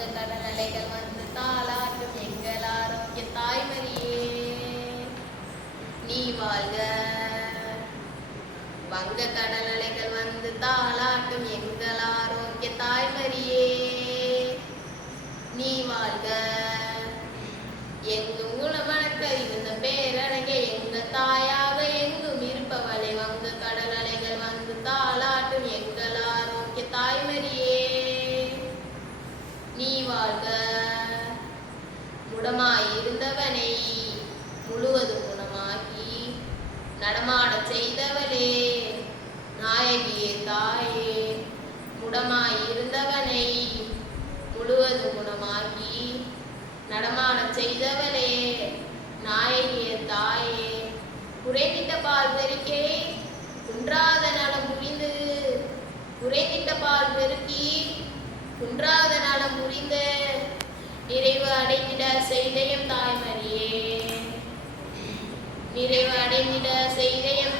வங்க கடல் அலைகள் வந்து தாளாட்டும் எங்கள் ஆரோக்கிய தாய்மரியே நீ வாழ்க. வங்க கடல் அலைகள் வந்து தாளாட்டும் எங்கள் ஆரோக்கிய தாய்மரியே நீ வாழ்க. எங்கும் குணமணக்க இருந்த பேரழகே எங்கள் தாயாக எங்கும் இருப்பவளை வங்க கடல் அலைகள் வந்து தாளாட்டும் எங்கள் ஆரோக்கிய தாய்மரியே நீ வாழ்க. முடமாயிருந்தவனை முழுவதும் குணமாக்கி நடமாடச் செய்தவளே நாயகியே தாயே. முடமாயிருந்தவனை முழுவதும் குணமாக்கி நடமாடச் செய்தவளே நாயகியே தாயே. குறைந்திட்ட பால் பெருக்கே குன்றாத நலம் புரிந்து குறைந்திட்ட பால் பெருக்கி குன்றாத நலம் புரிந்து நிறைவு அடைந்திட செய்தயம் தாய்மரியே. நிறைவு அடைந்திட செய்தயம்